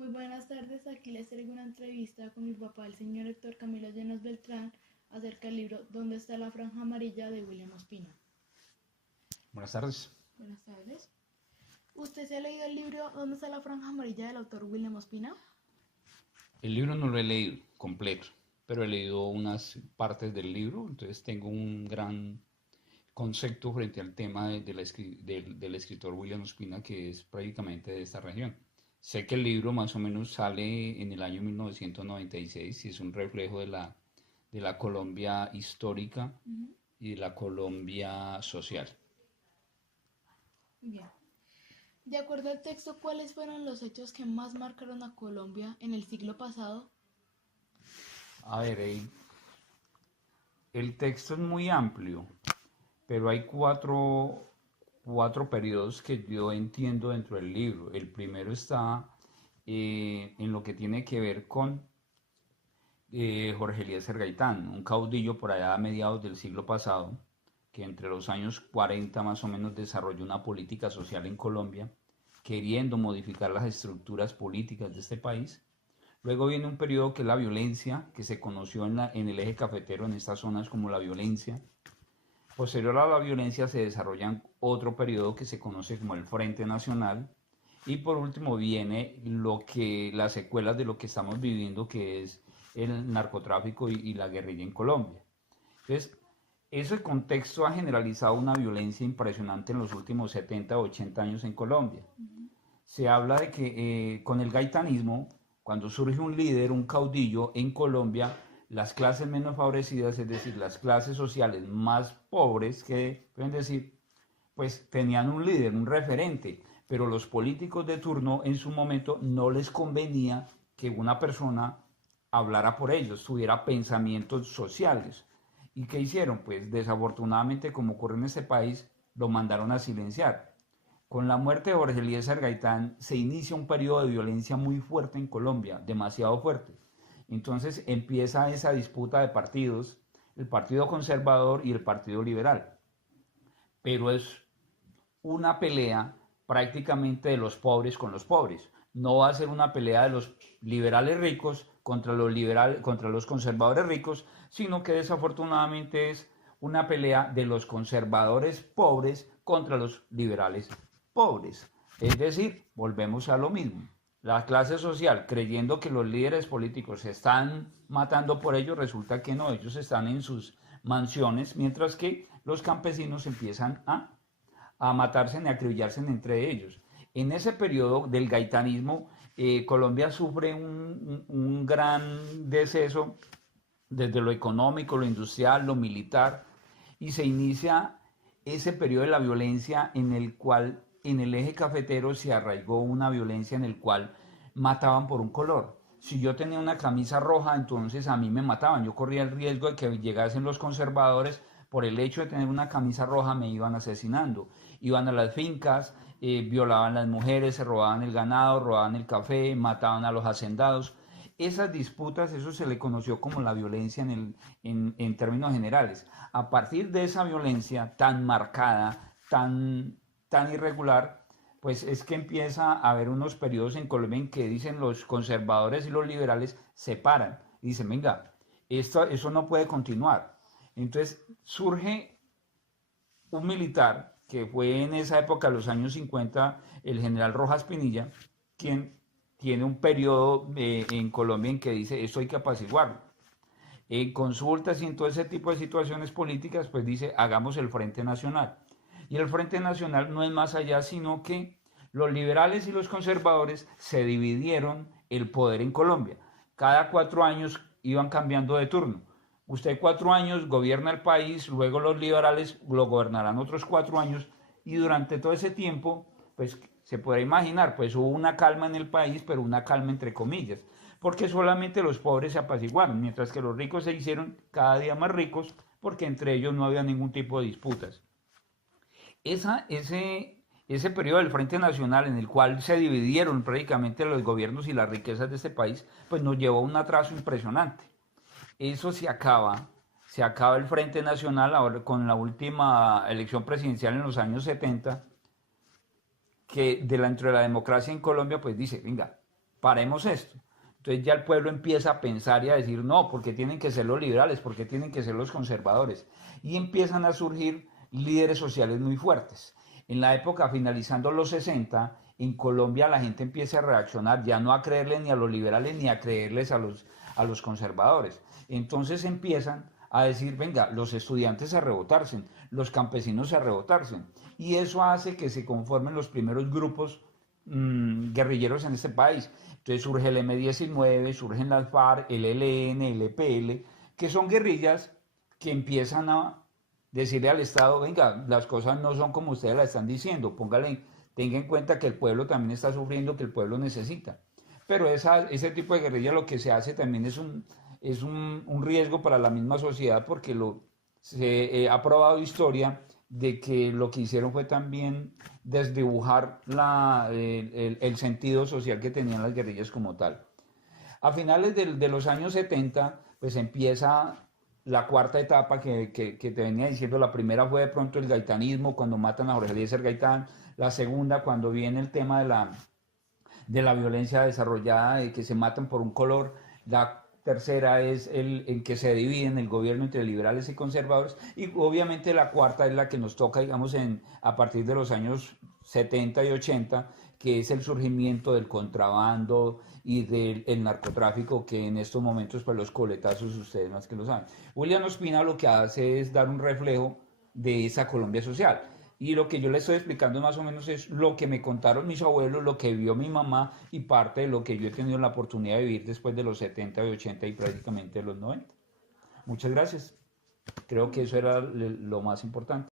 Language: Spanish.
Muy buenas tardes, aquí les traigo una entrevista con mi papá, el señor Héctor Camilo Llenas Beltrán, acerca del libro ¿Dónde está la franja amarilla? De William Ospina. Buenas tardes. Buenas tardes. ¿Usted se ha leído el libro ¿Dónde está la franja amarilla? Del autor William Ospina? El libro no lo he leído completo, pero he leído unas partes del libro, entonces tengo un gran concepto frente al tema del escritor William Ospina, que es prácticamente de esta región. Sé que el libro más o menos sale en el año 1996 y es un reflejo de la Colombia histórica y de la Colombia social. Bien. De acuerdo al texto, ¿cuáles fueron los hechos que más marcaron a Colombia en el siglo pasado? A ver, el texto es muy amplio, pero hay cuatro periodos que yo entiendo dentro del libro. El primero está en lo que tiene que ver con Jorge Eliezer Gaitán, un caudillo por allá a mediados del siglo pasado, que entre los años 40 más o menos desarrolló una política social en Colombia, queriendo modificar las estructuras políticas de este país. Luego viene un periodo que es la violencia, que se conoció en el eje cafetero, en estas zonas como la violencia. Posterior a la violencia se desarrolla otro periodo que se conoce como el Frente Nacional. Y por último viene las secuelas de lo que estamos viviendo, que es el narcotráfico y la guerrilla en Colombia. Entonces, ese contexto ha generalizado una violencia impresionante en los últimos 70 o 80 años en Colombia. Se habla de que con el gaitanismo, cuando surge un líder, un caudillo en Colombia, las clases menos favorecidas, es decir, las clases sociales más pobres, que pueden decir, pues tenían un líder, un referente, pero los políticos de turno en su momento no les convenía que una persona hablara por ellos, tuviera pensamientos sociales. ¿Y qué hicieron? Pues desafortunadamente, como ocurre en este país, lo mandaron a silenciar. Con la muerte de Jorge Eliezer Gaitán se inicia un periodo de violencia muy fuerte en Colombia, demasiado fuerte. Entonces empieza esa disputa de partidos, el Partido Conservador y el Partido Liberal. Pero es una pelea prácticamente de los pobres con los pobres. No va a ser una pelea de los liberales ricos contra los conservadores ricos, sino que desafortunadamente es una pelea de los conservadores pobres contra los liberales pobres. Es decir, volvemos a lo mismo. La clase social, creyendo que los líderes políticos se están matando por ellos, resulta que no, ellos están en sus mansiones, mientras que los campesinos empiezan a matarse y a acribillarse entre ellos. En ese periodo del gaitanismo, Colombia sufre un gran deceso desde lo económico, lo industrial, lo militar, y se inicia ese periodo de la violencia en el cual en el eje cafetero se arraigó una violencia en el cual mataban por un color. Si yo tenía una camisa roja, entonces a mí me mataban. Yo corría el riesgo de que llegasen los conservadores por el hecho de tener una camisa roja, me iban asesinando. Iban a las fincas, violaban a las mujeres, se robaban el ganado, robaban el café, mataban a los hacendados. Esas disputas, eso se le conoció como la violencia en términos generales. A partir de esa violencia tan marcada, tan irregular, pues es que empieza a haber unos periodos en Colombia en que dicen los conservadores y los liberales se paran y dicen, venga, eso no puede continuar. Entonces surge un militar que fue en esa época, los años 50, el general Rojas Pinilla, quien tiene un periodo en Colombia en que dice, esto hay que apaciguarlo. En consultas y en todo ese tipo de situaciones políticas, pues dice, hagamos el Frente Nacional. Y el Frente Nacional no es más allá, sino que los liberales y los conservadores se dividieron el poder en Colombia. Cada 4 años iban cambiando de turno. Usted 4 años gobierna el país, luego los liberales lo gobernarán otros 4 años y durante todo ese tiempo, pues se puede imaginar, pues hubo una calma en el país, pero una calma entre comillas, porque solamente los pobres se apaciguaron, mientras que los ricos se hicieron cada día más ricos porque entre ellos no había ningún tipo de disputas. Ese periodo del Frente Nacional en el cual se dividieron prácticamente los gobiernos y las riquezas de este país, pues nos llevó a un atraso impresionante. Eso se acaba el Frente Nacional ahora con la última elección presidencial en los años 70, que dentro de la democracia en Colombia, pues dice, venga, paremos esto. Entonces ya el pueblo empieza a pensar y a decir, no, porque tienen que ser los liberales, porque tienen que ser los conservadores. Y empiezan a surgir líderes sociales muy fuertes. En la época, finalizando los 60, en Colombia la gente empieza a reaccionar, ya no a creerle ni a los liberales ni a creerles a los conservadores. Entonces empiezan a decir, venga, los estudiantes a rebotarse, los campesinos a rebotarse. Y eso hace que se conformen los primeros grupos guerrilleros en este país. Entonces surge el M-19, surgen las FARC, el ELN, el EPL, que son guerrillas que empiezan a decirle al Estado, venga, las cosas no son como ustedes la están diciendo, tenga en cuenta que el pueblo también está sufriendo, que el pueblo necesita. Pero ese tipo de guerrilla lo que se hace también es un riesgo para la misma sociedad porque se ha probado historia de que lo que hicieron fue también desdibujar el sentido social que tenían las guerrillas como tal. A finales de los años 70, pues empieza la cuarta etapa que te venía diciendo. La primera fue de pronto el gaitanismo, cuando matan a Jorge Eliezer Gaitán. La segunda, cuando viene el tema de la violencia desarrollada, de que se matan por un color. La tercera es en que se dividen el gobierno entre liberales y conservadores, y obviamente la cuarta es la que nos toca, digamos, a partir de los años 70 y 80, que es el surgimiento del contrabando y del narcotráfico, que en estos momentos, pues los coletazos, ustedes más que lo saben. William Ospina lo que hace es dar un reflejo de esa Colombia social. Y lo que yo le estoy explicando más o menos es lo que me contaron mis abuelos, lo que vio mi mamá y parte de lo que yo he tenido la oportunidad de vivir después de los 70 y 80 y prácticamente de los 90. Muchas gracias. Creo que eso era lo más importante.